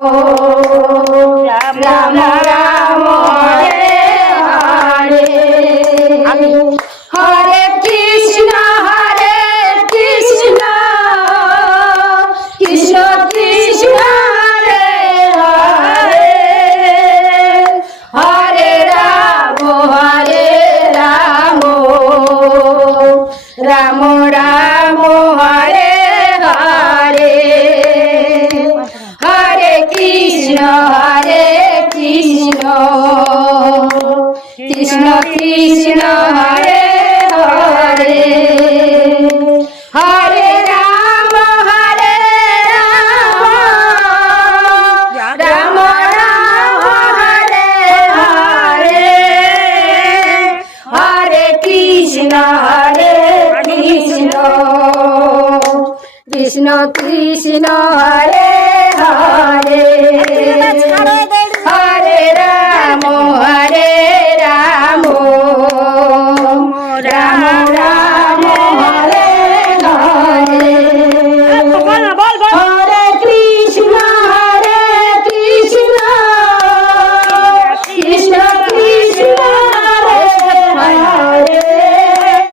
Ram Ram Hare Hare Hare Krishna Krishna Krishna Hare Hare Hare Ram Ram Ram Hare Hare Hare Krishna Krishna Krishna Hare Hare Hare Ram Ram Ram Hare Hare Hare Krishna Krishna Krishna